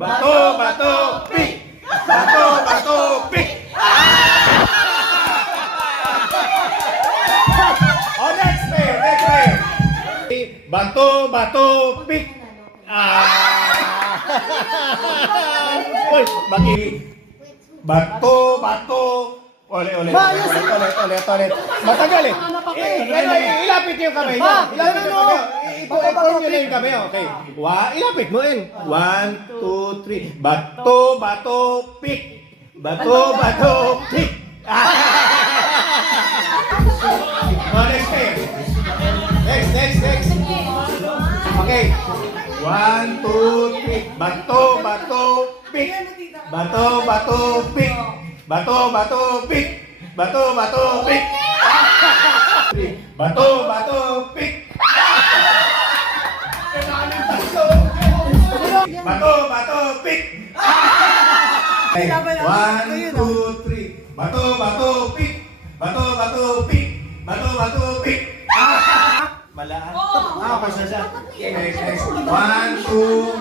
Bato, bato, pick! Bato, bato, pick! Oh, next player, next player. Bato, bato, pick! Uy, bato, bato. Ulit. Matagal eh. Ilapit yung kamay nyo. Ilapit yung kamay. Ipuin nyo na yung kamay. Okay. Ilapit mo in. 1, 2, 3. Bato, bato, pick. Bato, bato, pick. Oh, next player. Next. Okay. 1, 2, 3. Bato, bato, pick. Bato, bato, pick. Bato, bato, pick. Bato, bato, pick. Bato, bato, pick. Bato, bato, pick. 1, 2, 3. Bato, bato, pick. Bato, bato, pick. Bato, bato, pick. Malaan. Okay, siya. Next. 1, 2,